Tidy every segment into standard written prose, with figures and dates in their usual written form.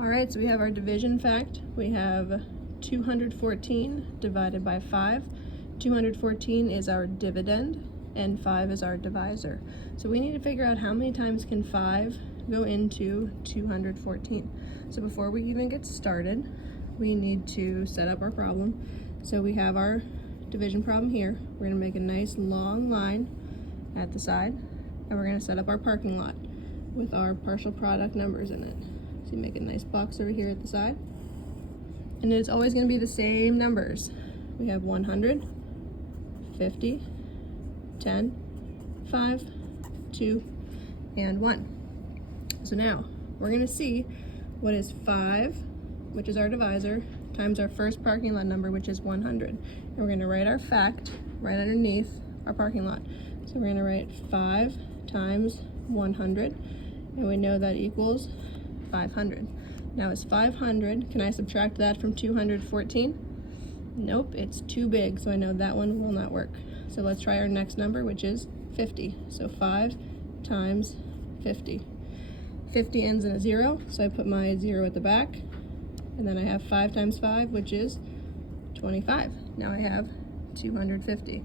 All right, so we have our division fact. We have 214 divided by 5. 214 is our dividend, and 5 is our divisor. So we need to figure out how many times can 5 go into 214. So before we even get started, we need to set up our problem. So we have our division problem here. We're going to make a nice long line at the side, and we're going to set up our parking lot with our partial product numbers in it. So you make a nice box over here at the side, and it's always going to be the same numbers. We have 100, 50, 10, 5, 2, and 1. So now we're going to see what is 5, which is our divisor, times our first parking lot number, which is 100. And we're going to write our fact right underneath our parking lot. So we're going to write 5 times 100, and we know that equals 500. Now is 500, can I subtract that from 214? Nope, it's too big, so I know that one will not work. So let's try our next number, which is 50. So 5 times 50. 50 ends in a 0, so I put my 0 at the back, and then I have 5 times 5, which is 25. Now I have 250.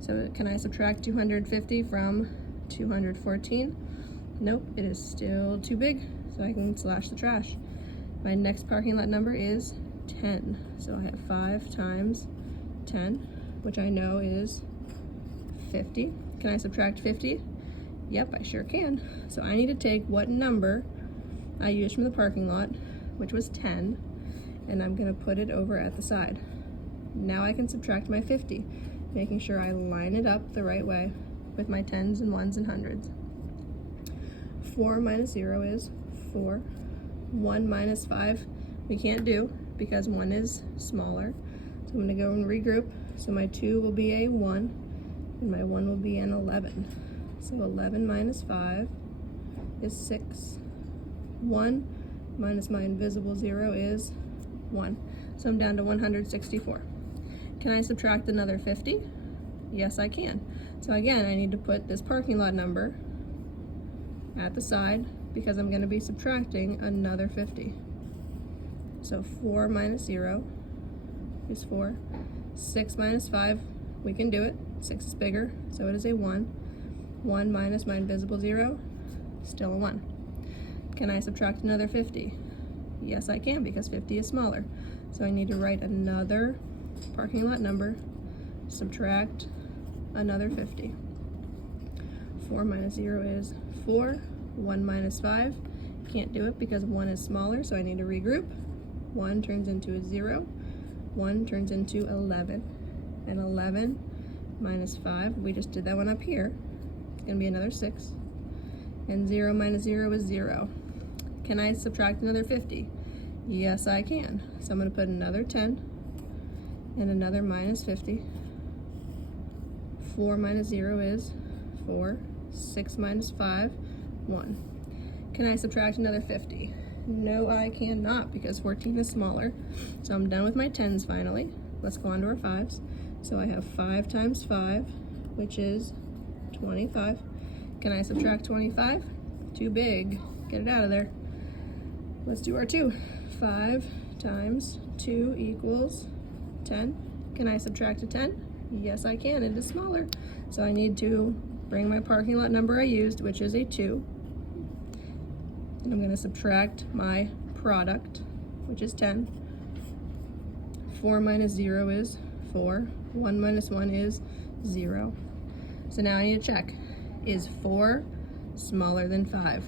So can I subtract 250 from 214? Nope, it is still too big, so I can slash the trash. My next parking lot number is 10. So I have 5 times 10, which I know is 50. Can I subtract 50? Yep, I sure can. So I need to take what number I used from the parking lot, which was 10, and I'm gonna put it over at the side. Now I can subtract my 50, making sure I line it up the right way with my tens and ones and hundreds. 4 minus 0 is 4. 1 minus 5 we can't do because 1 is smaller. So I'm going to go and regroup. So my 2 will be a 1, and my 1 will be an 11. So 11 minus 5 is 6. 1 minus my invisible 0 is 1. So I'm down to 164. Can I subtract another 50? Yes, I can. So again, I need to put this parking lot number at the side because I'm going to be subtracting another 50. So 4 minus 0 is 4. 6 minus 5, we can do it. 6 is bigger, so it is a 1. 1 minus my invisible 0, still a 1. Can I subtract another 50? Yes, I can, because 50 is smaller. So I need to write another parking lot number, subtract another 50. 4 minus 0 is 4. 1 minus 5, can't do it because 1 is smaller, so I need to regroup. 1 turns into a 0. 1 turns into 11. And 11 minus 5, we just did that one up here. It's going to be another 6. And 0 minus 0 is 0. Can I subtract another 50? Yes, I can. So I'm going to put another 10 and another minus 50. 4 minus 0 is 4. 6 minus 5, 1. Can I subtract another 50? No, I cannot because 14 is smaller. So I'm done with my 10s finally. Let's go on to our 5s. So I have 5 times 5, which is 25. Can I subtract 25? Too big. Get it out of there. Let's do our 2. 5 times 2 equals 10. Can I subtract a 10? Yes, I can. It is smaller. So I need to bring my parking lot number I used, which is a 2. And I'm going to subtract my product, which is 10. 4 minus 0 is 4. 1 minus 1 is 0. So now I need to check. Is 4 smaller than 5?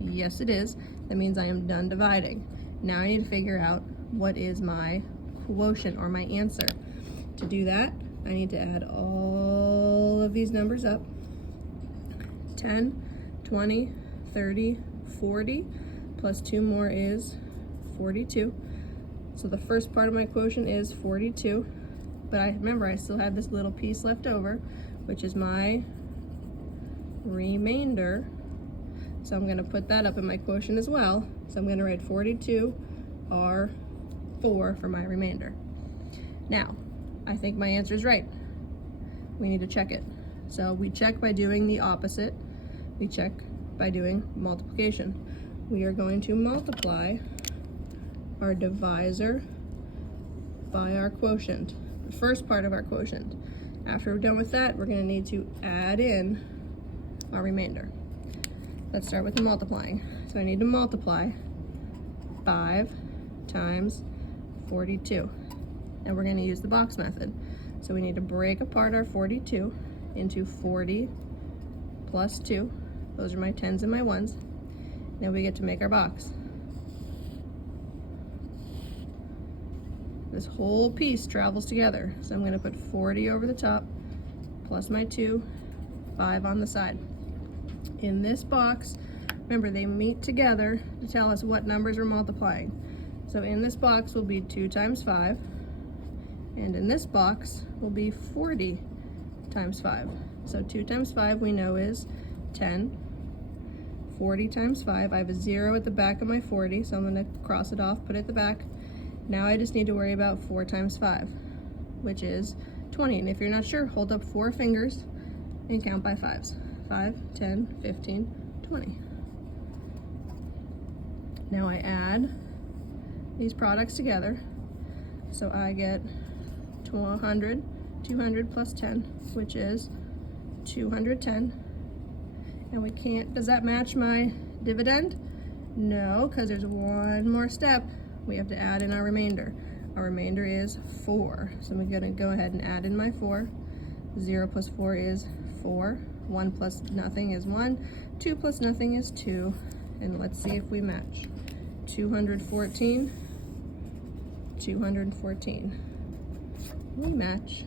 Yes, it is. That means I am done dividing. Now I need to figure out what is my quotient or my answer. To do that, I need to add all of these numbers up. 10, 20, 30, 40, plus 2 more is 42. So the first part of my quotient is 42, but remember I still have this little piece left over, which is my remainder. So I'm going to put that up in my quotient as well. So I'm going to write 42 R 4 for my remainder. Now, I think my answer is right. We need to check it. So we check by doing the opposite. We check by doing multiplication. We are going to multiply our divisor by our quotient, the first part of our quotient. After we're done with that, we're going to need to add in our remainder. Let's start with the multiplying. So I need to multiply 5 times 42. And we're going to use the box method. So we need to break apart our 42 into 40 plus 2. Those are my 10s and my 1s. Now we get to make our box. This whole piece travels together. So I'm going to put 40 over the top, plus my 2, 5 on the side. In this box, remember they meet together to tell us what numbers we're multiplying. So in this box will be 2 times 5, and in this box will be 40 times 5. So 2 times 5 we know is 10. 40 times 5, I have a 0 at the back of my 40, so I'm going to cross it off, put it at the back. Now I just need to worry about 4 times 5, which is 20. And if you're not sure, hold up 4 fingers and count by 5s. 5, 10, 15, 20. Now I add these products together. So I get 200 plus 10, which is 210. And we can't, does that match my dividend? No, because there's one more step. We have to add in our remainder. Our remainder is 4. So I'm going to go ahead and add in my 4. 0 plus 4 is 4. 1 plus nothing is 1. 2 plus nothing is 2. And let's see if we match. 214. 214. We match.